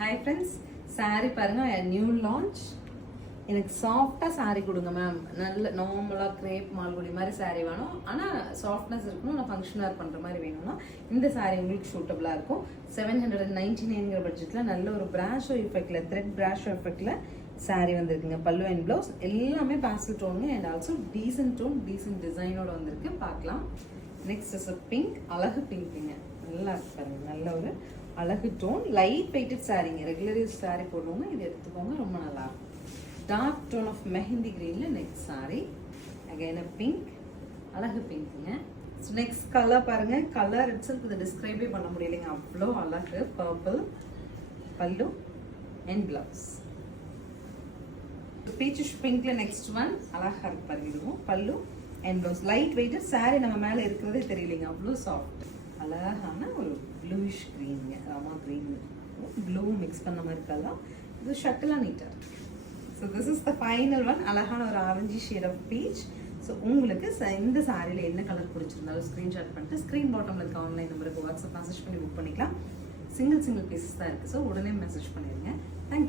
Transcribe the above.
Hi friends, sari பாருங்க, new launch. எனக்கு சாஃப்டாக சாரீ கொடுங்க மேம். நல்ல நார்மலாக கிரேப் மால்குடி மாதிரி சாரீ வேணும், ஆனால் சாஃப்ட்னஸ் இருக்கணும். நான் ஃபங்க்ஷன் வேர் பண்ணுற மாதிரி வேணும்னா இந்த சாரீ உங்களுக்கு சூட்டபுளாக இருக்கும். 799 பட்ஜெட்டில் நல்ல ஒரு பிராஷோ எஃபெக்டில், த்ரெட் பிராஷோ எஃபெக்டில் சாரீ வந்திருக்குங்க. பல்லு அண்ட் ப்ளவுஸ் எல்லாமே பேஸ்டல் டோனுங்க and also decent tone, decent டிசைனோட வந்திருக்கு. பார்க்கலாம். நெக்ஸ்ட் இஸ் பிங்க், அழகு பிங்க்குங்க. நல்லா இருக்கு பாருங்க, நல்ல ஒரு அழகு டோன், லைட் வெயிட்டட் சாரீங்க. ரெகுலர் யூஸ் சாரீ போடுறவங்க இது எடுத்துக்கோங்க, ரொம்ப நல்லா இருக்கும். டார்க் டோன் ஆஃப் மெஹந்தி கிரீன்ல நெக்ஸ்ட் சாரீ, அகைன் பிங்க், அழகு பிங்க்குங்க. ஸோ நெக்ஸ்ட் கலர் பாருங்க, கலர் இட்ஸ் இதை டிஸ்கிரைபே பண்ண முடியலைங்க, அவ்வளோ அழகு. Purple pallu and blouse. Peachish பிங்க்ல நெக்ஸ்ட் ஒன் அழகா இருக்கு பாருங்க. இதுவும் pallu and blouse. Light weighted sari, நம்ம மேலே இருக்கிறதே தெரியலைங்க, அவ்வளோ சாஃப்ட். அழகான ஒரு ப்ளூயிஷ் க்ரீனுங்க, ராமா க்ரீன் ப்ளூ மிக்ஸ் பண்ண மாதிரி இருக்கலாம். இது ஷட்டிலாக நீட்டாக இருக்கு. So this is the final one. அழகான ஒரு orange shade of peach. So உங்களுக்கு இந்த சாரியில் என்ன கலர் பிடிச்சிருந்தாலும் ஸ்க்ரீன்ஷாட் பண்ணிட்டு ஸ்க்ரீன் பாட்டமில் இருக்க ஆன்லைன் நம்பருக்கு வாட்ஸ்அப் மெசேஜ் பண்ணி புக் பண்ணிக்கலாம். சிங்கிள் பீசஸ் தான் இருக்குது. ஸோ உடனே மெசேஜ் பண்ணிடுங்க. தேங்க்யூ.